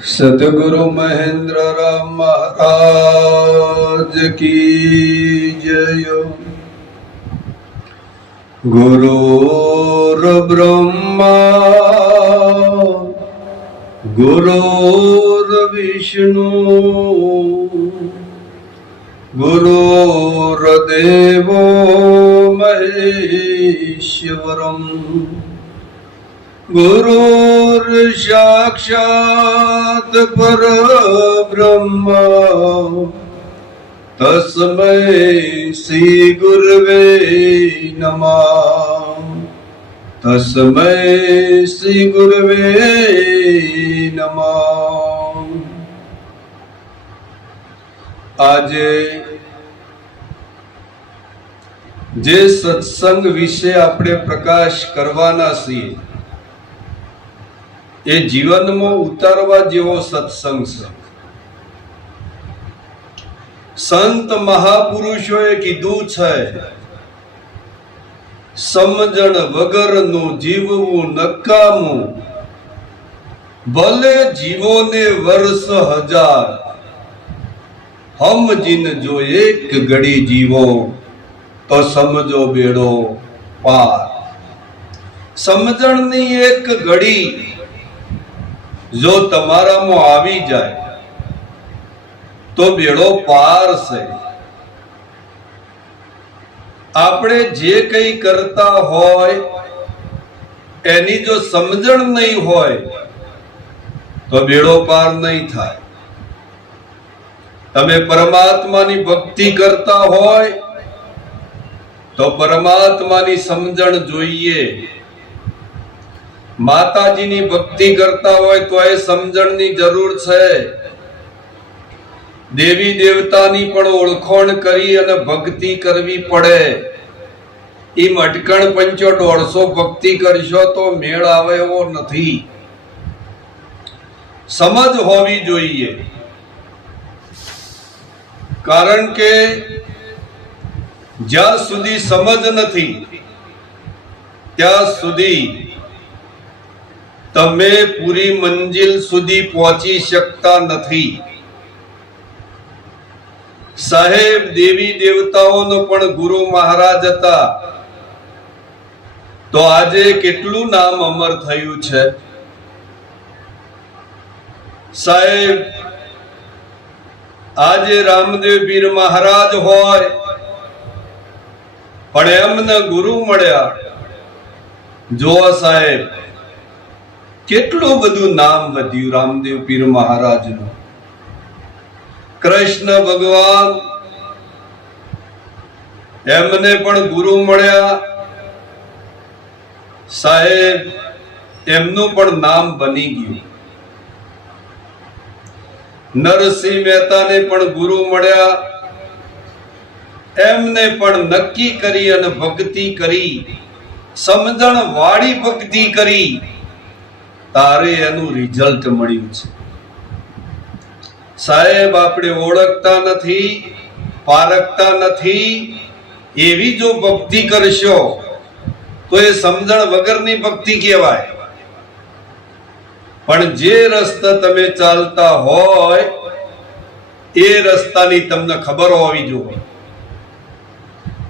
સદગુરુ મહેન્દ્ર રામ મહારાજ કી જય ગુરુર બ્રહ્મા ગુરુર વિષ્ણુ ગુરુર્દેવો મહેશ્વરમ गुरुर्साक्षात् परब्रह्म तस्मै श्रीगुर्वे नमः तस्मै श्रीगुर्वे નમઃ આજે જે સત્સંગ વિશે આપણે પ્રકાશ કરવાના છીએ એ જીવનમાં ઉતારવા જેવો સત્સંગ છે. સંત મહાપુરુષોએ કીધું છે, સમજણ વગરનું જીવવું નકામું. ભલે જીવોને વર્ષ હજાર, હમ જીન જો એક ઘડી જીવો, તો સમજો બેડો પાર. સમજણની એક ઘડી જો તમારામાં આવી જાય, તો બેડો પાર છે. આપણે જે કંઈ કરતા હોય, એની જો સમજણ નહીં હોય, તો બેડો પાર નહીં થાય. તમે પરમાત્માની ભક્તિ કરતા હોય, તો પરમાત્માની સમજણ જોઈએ. માતાજીની ભક્તિ કરતા હોય તો એ સમજણની જરૂર છે. દેવી દેવતાની પણ ઓળખોણ કરી અને ભક્તિ કરવી પડે. એ મટકણ પંચો દોઢસો ભક્તિ કરશો તો મેળ આવે એવો નથી. સમજ હોવી જોઈએ. કારણ કે જ્યાં સુધી સમજ નથી, ત્યાં સુધી તમે પૂરી મંજિલ સુધી પહોંચી શકતા નથી. સાહેબ, દેવી દેવતાઓનો પણ ગુરુ મહારાજ હતા. તો આજે કેટલું નામ અમર થયું છે? સાહેબ, આજે રામદેવ બીર મહારાજ હોય, પણ એમને ગુરુ મળ્યા. જો સાહેબ કેટલું બધું નામ વધ્યું રામદેવ પીર મહારાજનું? કૃષ્ણ ભગવાન. એમને પણ ગુરુ મળ્યા. સાહેબ, એમનું પણ નામ બની ગયું. નરસિંહ મહેતાને પણ ગુરુ મળ્યા. એમને પણ નક્કી કરી અને ભક્તિ કરી. સમજણ વાળી ભક્તિ કરી. તારે એનું રિઝલ્ટ મળ્યું છે. સાહેબ, આપણે ઓળખતા નથી, પારખતા નથી, એવી જો ભક્તિ કરશો, તો એ સમજણ વગરની ભક્તિ કહેવાય. પણ જે રસ્તા તમે ચાલતા હોય, એ રસ્તાની તમને ખબર હોવી જોઈએ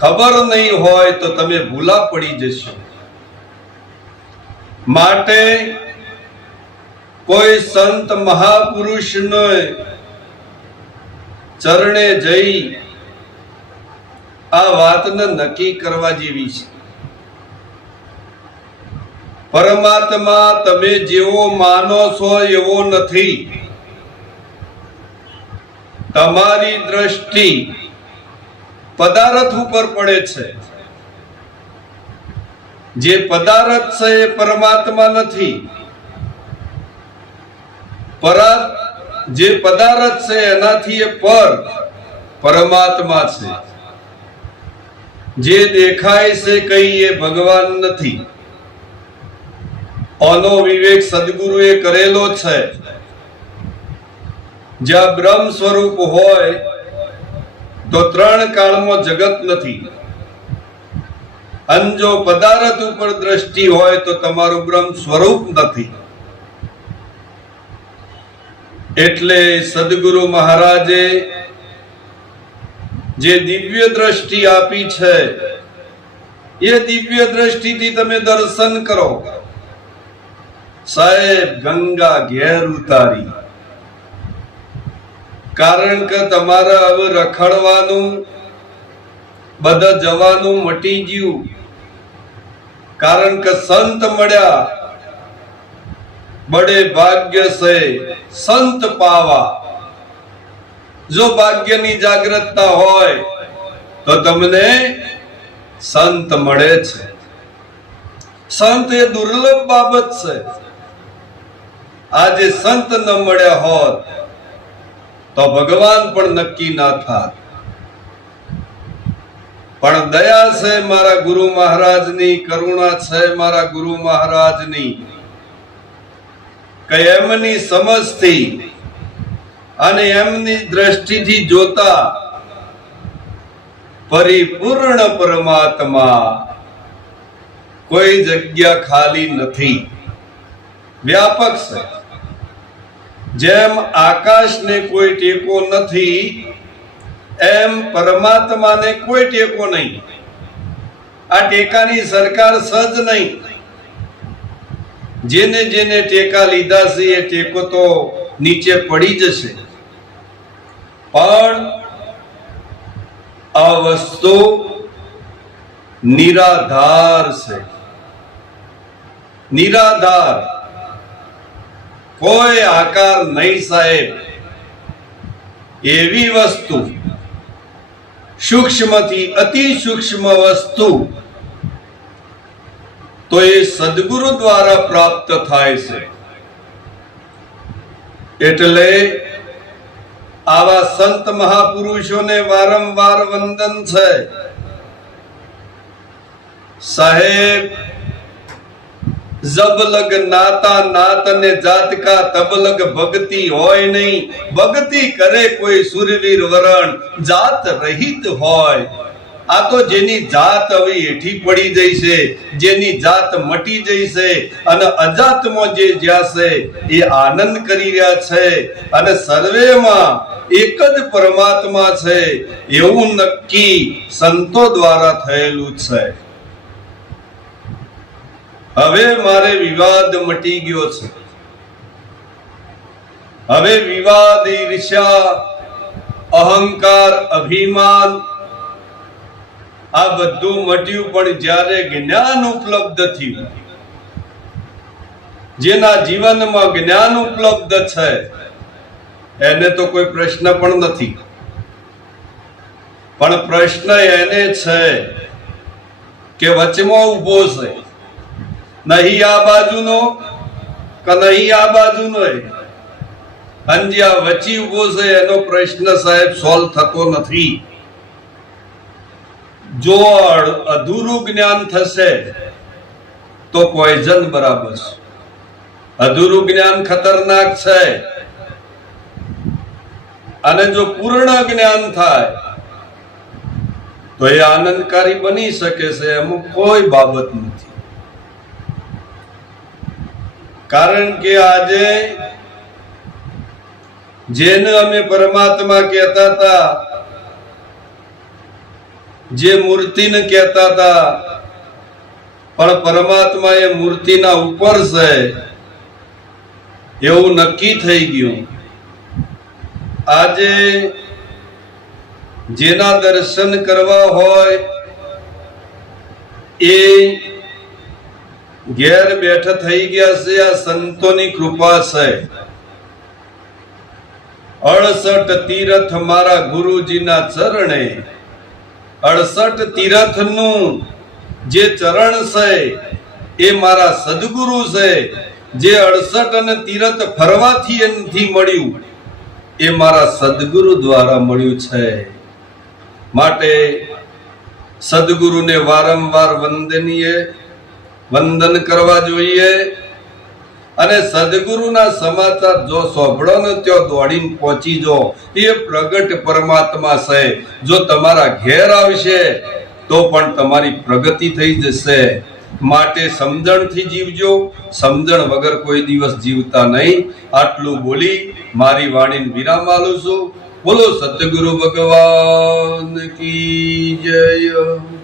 ખબર નહીં હોય તો તમે ભૂલા પડી જશો. માટે કોઈ સંત મહાપુરુષને ચરણે જઈ આ વાતને નક્કી કરવા જેવી છે. પરમાત્મા તમે જેવો માનો છો એવો નથી. તમારી દ્રષ્ટિ પદાર્થ ઉપર પડે છે. જે પદાર્થ છે એ પરમાત્મા નથી. પરા જે પદાર્થ છે એનાથી એ પર પરમાત્મા છે. જે દેખાય છે કઈ એ ભગવાન નથી. આનો વિવેક સદગુરુએ કરેલો છે. જ્યાં બ્રહ્મ સ્વરૂપ હોય, તો ત્રણ કાળમાં જગત નથી. અને જો પદાર્થ ઉપર દ્રષ્ટિ હોય, તો તમારું બ્રહ્મ સ્વરૂપ નથી. એટલે સદગુરુ મહારાજે જે દિવ્ય દ્રષ્ટિ આપી છે, એ દિવ્ય દ્રષ્ટિથી તમે દર્શન કરો. સાહેબ, ગંગા ઘેર ઉતારી. કારણ કે તમારે હવે રખડવાનું, બધા જવાનું મટી ગયું. કારણ કે સંત મળ્યા. બડે ભાગ્ય સે સંત પાવા. જો ભાગ્યની જાગ્રતતા હોય, તો તમને સંત મળે છે. સંત એ દુર્લભ બાબત છે. આજે સંત ન મળ્યા હોત, તો ભગવાન પણ નક્કી ના થાત. પણ દયા છે મારા ગુરુ મહારાજની, કરુણા છે મારા ગુરુ મહારાજની. કે એમની સમજથી અને એમની દ્રષ્ટિથી જોતા પરિપૂર્ણ પરમાત્મા કોઈ જગ્યા ખાલી નથી. વ્યાપક છે. જેમ આકાશને કોઈ ટેકો નથી, એમ પરમાત્માને કોઈ ટેકો નહીં. આ ટેકાની સરકાર સજ નહીં. જેને જેને ટેકા લીધા છે એ ટેકો તો નીચે પડી જશે. પણ આ વસ્તુ નિરાધાર છે. નિરાધાર. કોઈ આકાર નહીં સાહેબ. એવી વસ્તુ, સૂક્ષ્મથી અતિ સૂક્ષ્મ વસ્તુ તો એ સદગુરુ દ્વારા પ્રાપ્ત થાય છે. એટલે આવા સંત મહાપુરુષોને વારંવાર વંદન છે. સાહેબ, જબલગ નાતા નાત ને જાતકા તબલગ ભક્તિ હોય નહીં. ભક્તિ કરે કોઈ સુરવીર વરણ, જાત રહિત હોય. આ તો જેની જાત હવે એઠી પડી જઈ છે, જેની જાત મટી જઈ છે અને અજાતમાં જે જ્યાં છે એ આનંદ કરી રહ્યા છે અને સર્વેમાં એક જ પરમાત્મા છે એવું નક્કી સંતો દ્વારા થયેલું છે. હવે મારે વિવાદ મટી ગયો છે. હવે વિવાદ ઈર્ષ્યા અહંકાર, અભિમાન આ બધું મટ્યું પણ જ્યારે જ્ઞાન ઉપલબ્ધ થયું, જેના જીવનમાં જ્ઞાન ઉપલબ્ધ છે, એને તો કોઈ પ્રશ્ન પણ નથી. પણ પ્રશ્ન એને છે કે વચમાં ઊભો છે. નહીં આ બાજુનો કે નહીં આ બાજુનો અને જે આ વચ્ચે ઊભો છે એનો પ્રશ્ન સાહેબ સોલ્વ થતો નથી. જો અધૂરું જ્ઞાન થશે તો પોઈઝન બરાબર છે. અધૂરું જ્ઞાન ખતરનાક છે. અને જો પૂર્ણ જ્ઞાન થાય, તો એ આનંદકારી બની શકે છે, એમાં કોઈ બાબત નથી. કારણ કે આજે જેને અમે પરમાત્મા કહેતા હતા જે મૂર્તિને કહેતા હતા, પણ પરમાત્મા એ મૂર્તિના ઉપર છે. એવું નક્કી થઈ ગયું. આજે જેના દર્શન કરવા હોય, એ ઘેર બેઠા થઈ ગયા છે, આ સંતોની કૃપા છે. અડસઠ તીરથ મારા ગુરુજીના ચરણે અડસઠ તીરથનું જે ચરણ છે, એ મારા સદગુરુ છે, જે અડસઠ અને તીરથ ફરવાથી એનાથી મળ્યું, એ મારા સદગુરુ દ્વારા મળ્યું છે. માટે સદગુરુને વારંવાર વંદનીય વંદન કરવા જોઈએ. અને સદગુરુના સમાચાર જો સાંભળો ને ત્યાં દોડીને પહોંચી જો, એ પ્રગટ પરમાત્મા છે. જો તમારા ઘેર આવશે, તો પણ તમારી પ્રગતિ થઈ જશે. માટે સમજણથી જીવજો. સમજણ વગર કોઈ દિવસ જીવતા નહીં. આટલું બોલી મારી વાણીને વિરામ આલું છું. બોલો સતગુરુ ભગવાન કી જય.